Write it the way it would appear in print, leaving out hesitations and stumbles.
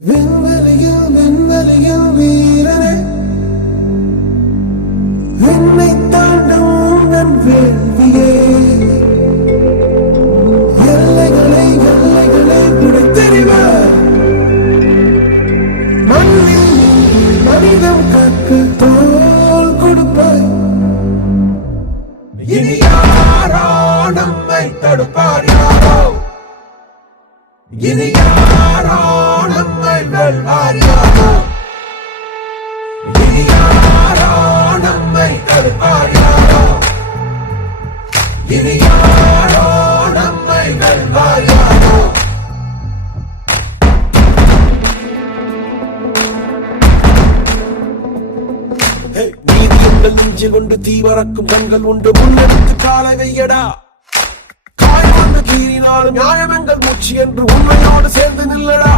விண்வெளியில் வீரனே, விண்ணை தாண்டும் உங்கள் வேள்வியே, எல்லைகளை பிடித்தெறிவார். மண்ணில் மனிதம் காக்க தோள் கொடுப்பாய். இனி யாரோ நம்மை தடுப்பார், யாரோ இனி யாரோ நம்மை வெல்வார், யாரோ இனி யாரோ நம்மை தடுப்பார், யாரோ இனி யாரோ நம்மை வெல்வார், யாரோ. நீதி எங்கள் நெஞ்சில் கொண்டு தீவரக்கும் கண்கள் உண்டு. முன்னெடுத்து காலை வையடா, காய்வான கீறினாலும் நியாயம் எங்கள் மூச்சு என்று உண்மையோடு சேர்ந்து நில்லடா.